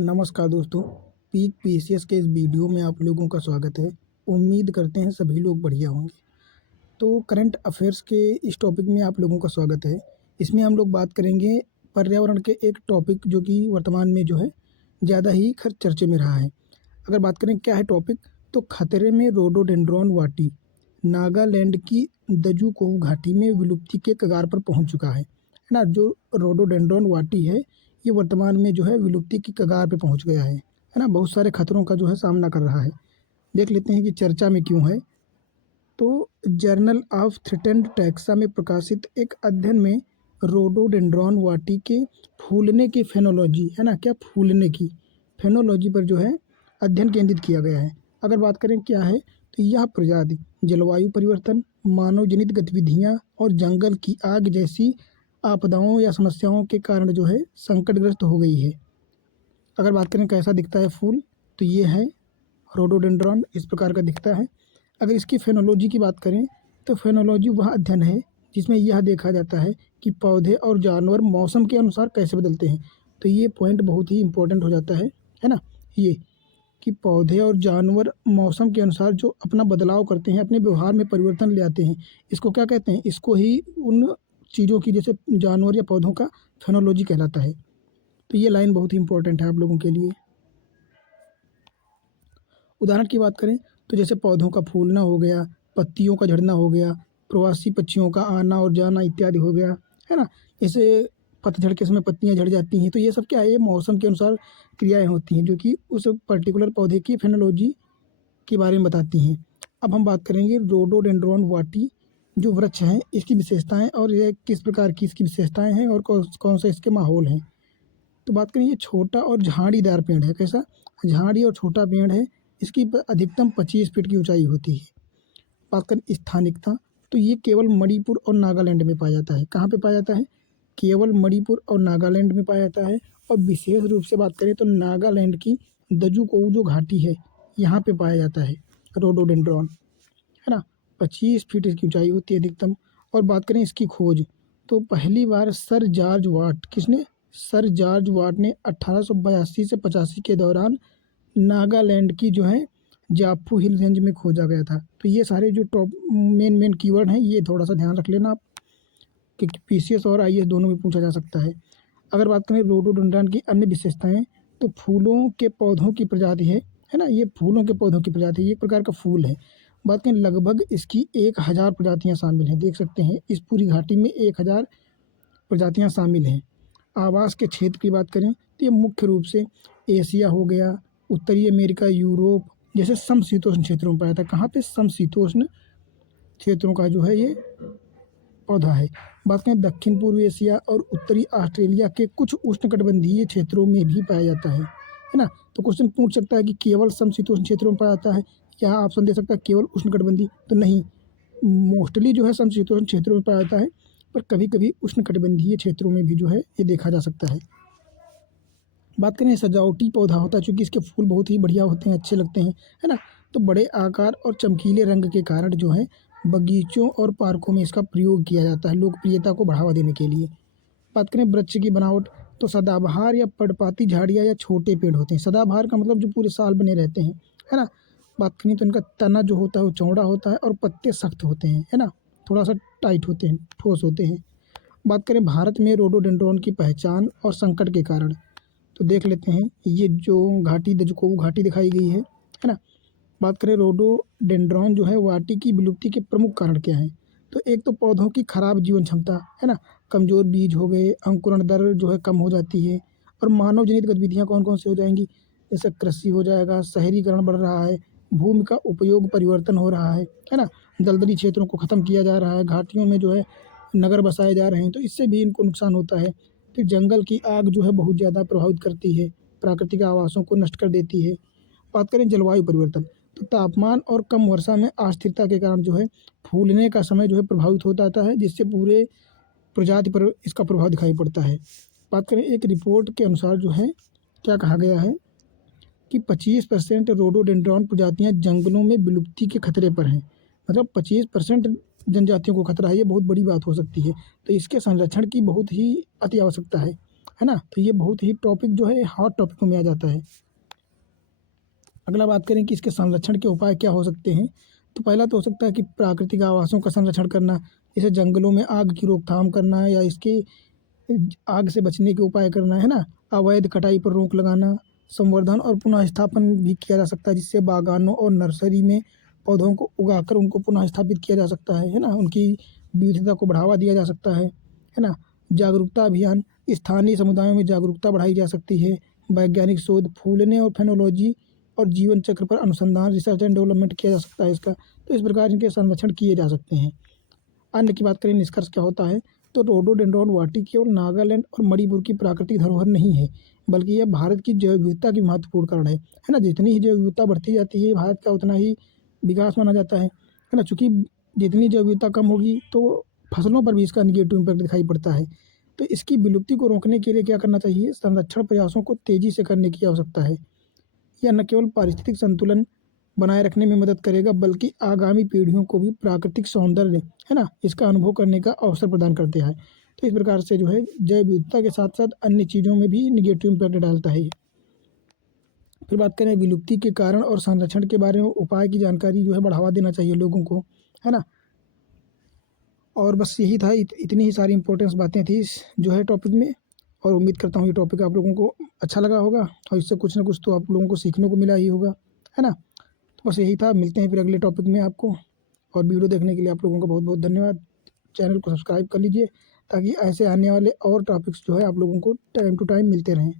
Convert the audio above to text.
नमस्कार दोस्तों, peak PCS के इस वीडियो में आप लोगों का स्वागत है। उम्मीद करते हैं सभी लोग बढ़िया होंगे। तो करंट अफेयर्स के इस टॉपिक में आप लोगों का स्वागत है। इसमें हम लोग बात करेंगे पर्यावरण के एक टॉपिक जो कि वर्तमान में जो है ज़्यादा ही चर्चे में रहा है। अगर बात करें क्या है टॉपिक, तो खतरे में रोडोडेंड्रॉन वाटी, नागालैंड की दजूकोव घाटी में विलुप्ति के कगार पर पहुंच चुका है ना। जो रोडोडेंड्रॉन वाटी है ये वर्तमान में जो है विलुप्ति की कगार पे पहुंच गया है ना। बहुत सारे खतरों का जो है सामना कर रहा है। देख लेते हैं कि चर्चा में क्यों है। तो जर्नल ऑफ थ्रेटेंड टैक्सा में प्रकाशित एक अध्ययन में रोडोडेंड्रॉन वाटी के फूलने की फेनोलॉजी है ना, क्या फूलने की फेनोलॉजी पर जो है अध्ययन केंद्रित किया गया है। अगर बात करें क्या है, तो यह प्रजाति जलवायु परिवर्तन, मानव जनित गतिविधियाँ और जंगल की आग जैसी आपदाओं या समस्याओं के कारण जो है संकटग्रस्त हो गई है। अगर बात करें कैसा दिखता है फूल, तो ये है रोडोडेंड्रॉन, इस प्रकार का दिखता है। अगर इसकी फेनोलॉजी की बात करें, तो फेनोलॉजी वह अध्ययन है जिसमें यह देखा जाता है कि पौधे और जानवर मौसम के अनुसार कैसे बदलते हैं। तो ये पॉइंट बहुत ही इम्पोर्टेंट हो जाता है ना, ये कि पौधे और जानवर मौसम के अनुसार जो अपना बदलाव करते हैं, अपने व्यवहार में परिवर्तन ले आते हैं, इसको क्या कहते हैं, इसको ही उन चीज़ों की जैसे जानवर या पौधों का फेनोलॉजी कहलाता है। तो ये लाइन बहुत ही इंपॉर्टेंट है आप लोगों के लिए। उदाहरण की बात करें तो जैसे पौधों का फूलना हो गया, पत्तियों का झड़ना हो गया, प्रवासी पक्षियों का आना और जाना इत्यादि हो गया, है ना। जैसे पतझड़ के समय पत्तियां झड़ जाती हैं, तो ये सब क्या है, ये मौसम के अनुसार क्रियाएं होती हैं जो कि उस पर्टिकुलर पौधे की फेनोलॉजी के बारे में बताती हैं। अब हम बात करेंगे रोडोडेंड्रॉन वाटी जो वृक्ष हैं, इसकी विशेषताएं और ये किस प्रकार की इसकी विशेषताएं हैं और कौन से इसके माहौल हैं। तो बात करें, ये छोटा और झाड़ीदार पेड़ है। कैसा, झाड़ी और छोटा पेड़ है। इसकी अधिकतम 25 फीट की ऊंचाई होती है। बात करें स्थानिकता, तो ये केवल मणिपुर और नागालैंड में पाया जाता है। कहाँ पे पाया जाता है, केवल मणिपुर और नागालैंड में पाया जाता है। और विशेष रूप से बात करें तो नागालैंड की दजूकोव जो घाटी है यहाँ पे पाया जाता है रोडोडेंड्रॉन, है ना। 25 फीट इसकी ऊंचाई होती है अधिकतम। और बात करें इसकी खोज, तो पहली बार सर जॉर्ज वाट, किसने, सर जॉर्ज वाट ने 1882 से 85 के दौरान नागालैंड की जो है जाफू हिल रेंज में खोजा गया था। तो ये सारे जो टॉप मेन कीवर्ड हैं ये थोड़ा सा ध्यान रख लेना आप, क्योंकि पीसीएस और आईएएस दोनों में पूछा जा सकता है। अगर बात करें रोडोडेंड्रॉन की अन्य विशेषताएं, तो फूलों के पौधों की प्रजाति है ना, ये फूलों के पौधों की प्रजाति, ये एक प्रकार का फूल है। बात करें लगभग इसकी 1000 प्रजातियां शामिल हैं। देख सकते हैं इस पूरी घाटी में 1000 प्रजातियां शामिल हैं। आवास के क्षेत्र की बात करें तो ये मुख्य रूप से एशिया हो गया, उत्तरी अमेरिका, यूरोप जैसे समशीतोष्ण क्षेत्रों में पाया जाता है। कहाँ पे, समशीतोष्ण क्षेत्रों का जो है ये पौधा है। बात करें दक्षिण पूर्व एशिया और उत्तरी ऑस्ट्रेलिया के कुछ उष्णकटिबंधीय क्षेत्रों में भी पाया जाता है ना। तो क्वेश्चन पूछ सकता है कि केवल समशीतोष्ण क्षेत्रों में पाया जाता है, या ऑप्शन दे सकता है केवल उष्णकटिबंधीय, तो नहीं, मोस्टली जो है समशीतोष्ण क्षेत्रों में पाया जाता है, पर कभी कभी उष्णकटिबंधीय क्षेत्रों में भी जो है ये देखा जा सकता है। बात करें सजावटी पौधा होता है, चूँकि इसके फूल बहुत ही बढ़िया होते हैं, अच्छे लगते हैं, है ना। तो बड़े आकार और चमकीले रंग के कारण जो है बगीचों और पार्कों में इसका प्रयोग किया जाता है लोकप्रियता को बढ़ावा देने के लिए। बात करें वृक्ष की बनावट, तो सदाबहार या पर्णपाती झाड़ियाँ या छोटे पेड़ होते हैं। सदाबहार का मतलब जो पूरे साल बने रहते हैं, है ना। बात करें तो इनका तना जो होता है वो चौड़ा होता है और पत्ते सख्त होते हैं, है ना, थोड़ा सा टाइट होते हैं, ठोस होते हैं। बात करें भारत में रोडोडेंड्रॉन की पहचान और संकट के कारण, तो देख लेते हैं ये जो घाटी दजूकोव घाटी दिखाई गई है ना। बात करें रोडोडेंड्रॉन जो है वाटी की विलुप्ति के प्रमुख कारण क्या हैं, तो एक तो पौधों की खराब जीवन क्षमता, है ना, कमज़ोर बीज हो गए, अंकुरण दर जो है कम हो जाती है, और मानव जनित गतिविधियाँ कौन कौन सी हो जाएंगी, जैसे कृषि हो जाएगा, शहरीकरण बढ़ रहा है, भूमि का उपयोग परिवर्तन हो रहा है ना, दलदली क्षेत्रों को ख़त्म किया जा रहा है, घाटियों में जो है नगर बसाए जा रहे हैं, तो इससे भी इनको नुकसान होता है। फिर जंगल की आग जो है बहुत ज़्यादा प्रभावित करती है, प्राकृतिक आवासों को नष्ट कर देती है। बात करें जलवायु परिवर्तन, तो तापमान और कम वर्षा में अस्थिरता के कारण जो है फूलने का समय जो है प्रभावित होता आता है, जिससे पूरे प्रजाति पर इसका प्रभाव दिखाई पड़ता है। बात करें एक रिपोर्ट के अनुसार जो है क्या कहा गया है कि 25% रोडोडेंड्रॉन प्रजातियां जंगलों में विलुप्ति के खतरे पर हैं। मतलब 25% जनजातियों को खतरा है, ये बहुत बड़ी बात हो सकती है। तो इसके संरक्षण की बहुत ही अति आवश्यकता है है ना। तो ये बहुत ही टॉपिक जो है हॉट टॉपिक में आ जाता है। अगला बात करें कि इसके संरक्षण के उपाय क्या हो सकते हैं। तो पहला तो हो सकता है कि प्राकृतिक आवासों का संरक्षण करना, जैसे जंगलों में आग की रोकथाम करना या इसके आग से बचने के उपाय करना, है ना। अवैध कटाई पर रोक लगाना, संवर्धन और पुनः स्थापन भी किया जा सकता है, जिससे बागानों और नर्सरी में पौधों को उगाकर उनको पुनः स्थापित किया जा सकता है ना। उनकी विविधता को बढ़ावा दिया जा सकता है ना। जागरूकता अभियान, स्थानीय समुदायों में जागरूकता बढ़ाई जा सकती है। वैज्ञानिक शोध, फूलने और फेनोलॉजी और जीवन चक्र पर अनुसंधान, रिसर्च एंड डेवलपमेंट किया जा सकता है इसका। तो इस प्रकार इनके संरक्षण किए जा सकते हैं। अन्य की बात करें, निष्कर्ष क्या होता है, तो रोडोडेंड्रॉन वाटी केवल नागालैंड और मणिपुर की प्राकृतिक धरोहर नहीं है, बल्कि यह भारत की जैव विविधता की महत्वपूर्ण कारण है ना। जितनी ही जैव विविधता बढ़ती जाती है भारत का उतना ही विकास माना जाता है ना। चूँकि जितनी जैव विविधता कम होगी तो फसलों पर भी इसका निगेटिव इम्पैक्ट दिखाई पड़ता है। तो इसकी विलुप्ति को रोकने के लिए क्या करना चाहिए, संरक्षण प्रयासों को तेज़ी से करने की आवश्यकता है। यह न केवल पारिस्थितिक संतुलन बनाए रखने में मदद करेगा, बल्कि आगामी पीढ़ियों को भी प्राकृतिक सौंदर्य, है ना, इसका अनुभव करने का अवसर प्रदान करते हैं। तो इस प्रकार से जो है जैव विविधता के साथ साथ अन्य चीज़ों में भी निगेटिव इम्पैक्ट डालता है ये। फिर बात करें विलुप्ति के कारण और संरक्षण के बारे में, उपाय की जानकारी जो है बढ़ावा देना चाहिए लोगों को, है ना। और बस यही था, इतनी ही सारी इंपॉर्टेंस बातें थी इस जो है टॉपिक में। और उम्मीद करता हूँ ये टॉपिक आप लोगों को अच्छा लगा होगा और इससे कुछ ना कुछ तो आप लोगों को सीखने को मिला ही होगा, है ना। तो बस यही था, मिलते हैं फिर अगले टॉपिक में आपको। और वीडियो देखने के लिए आप लोगों का बहुत बहुत धन्यवाद। चैनल को सब्सक्राइब कर लीजिए ताकि ऐसे आने वाले और टॉपिक्स जो है आप लोगों को टाइम टू टाइम मिलते रहें।